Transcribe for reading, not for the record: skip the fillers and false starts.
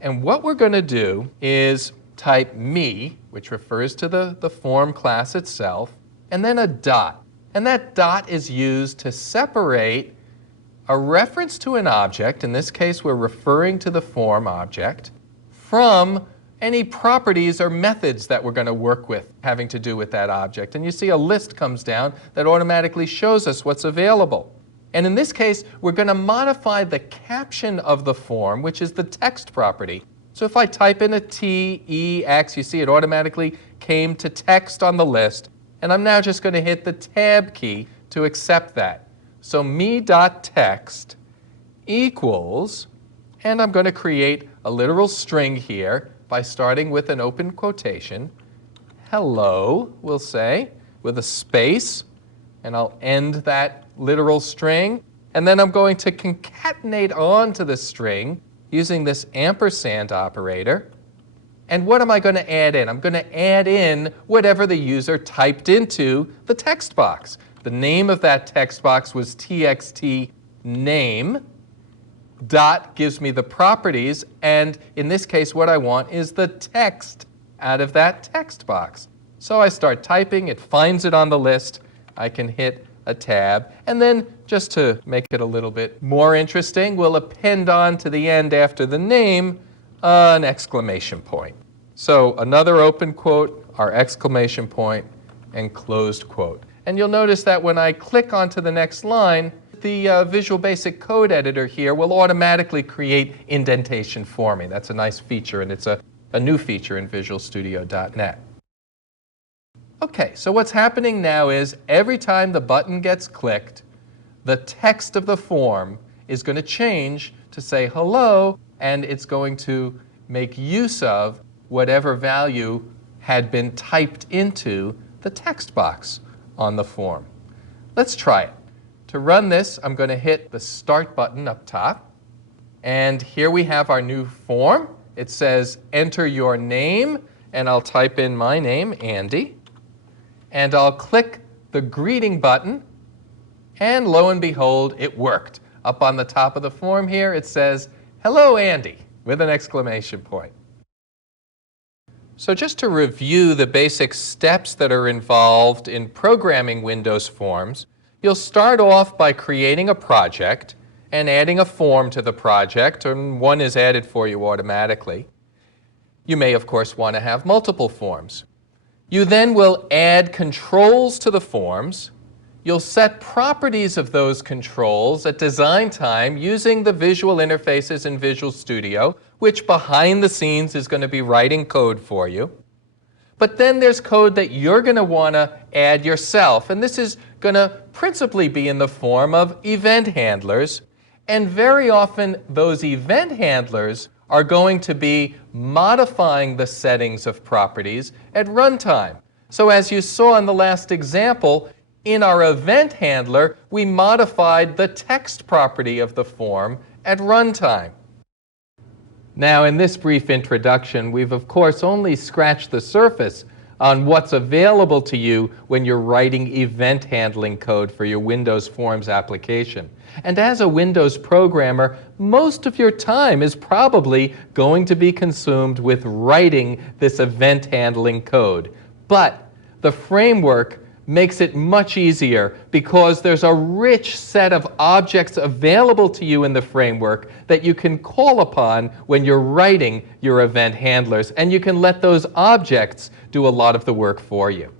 And what we're going to do is type me, which refers to the form class itself, and then a dot. And that dot is used to separate a reference to an object, in this case we're referring to the form object, from any properties or methods that we're going to work with having to do with that object. And you see a list comes down that automatically shows us what's available. And in this case, we're going to modify the caption of the form, which is the text property. So if I type in a T, E, X, you see it automatically came to text on the list. And I'm now just going to hit the tab key to accept that. So me.text equals, and I'm going to create a literal string here by starting with an open quotation. Hello, we'll say, with a space, and I'll end that literal string. And then I'm going to concatenate onto the string using this ampersand operator. And what am I going to add in? I'm going to add in whatever the user typed into the text box. The name of that text box was txt name. Dot gives me the properties, and in this case what I want is the text out of that text box. So I start typing, it finds it on the list, I can hit a tab, and then just to make it a little bit more interesting, we'll append on to the end after the name an exclamation point. So another open quote, our exclamation point, and closed quote. And you'll notice that when I click onto the next line, the Visual Basic Code Editor here will automatically create indentation for me. That's a nice feature, and it's a new feature in VisualStudio.net. Okay, so what's happening now is every time the button gets clicked, the text of the form is going to change to say hello, and it's going to make use of whatever value had been typed into the text box on the form. Let's try it. To run this, I'm going to hit the Start button up top. And here we have our new form. It says, enter your name, and I'll type in my name, Andy. And I'll click the greeting button, and lo and behold, it worked. Up on the top of the form here, it says, hello, Andy, with an exclamation point. So just to review the basic steps that are involved in programming Windows forms, you'll start off by creating a project and adding a form to the project, and one is added for you automatically. You may, of course, want to have multiple forms. You then will add controls to the forms. You'll set properties of those controls at design time using the visual interfaces in Visual Studio, which behind the scenes is going to be writing code for you. But then there's code that you're going to want to add yourself, and this is going to principally be in the form of event handlers. And very often those event handlers are going to be modifying the settings of properties at runtime. So as you saw in the last example, in our event handler, we modified the text property of the form at runtime. Now, in this brief introduction, we've of course only scratched the surface on what's available to you when you're writing event handling code for your Windows Forms application. And as a Windows programmer, most of your time is probably going to be consumed with writing this event handling code. But the framework makes it much easier because there's a rich set of objects available to you in the framework that you can call upon when you're writing your event handlers, and you can let those objects do a lot of the work for you.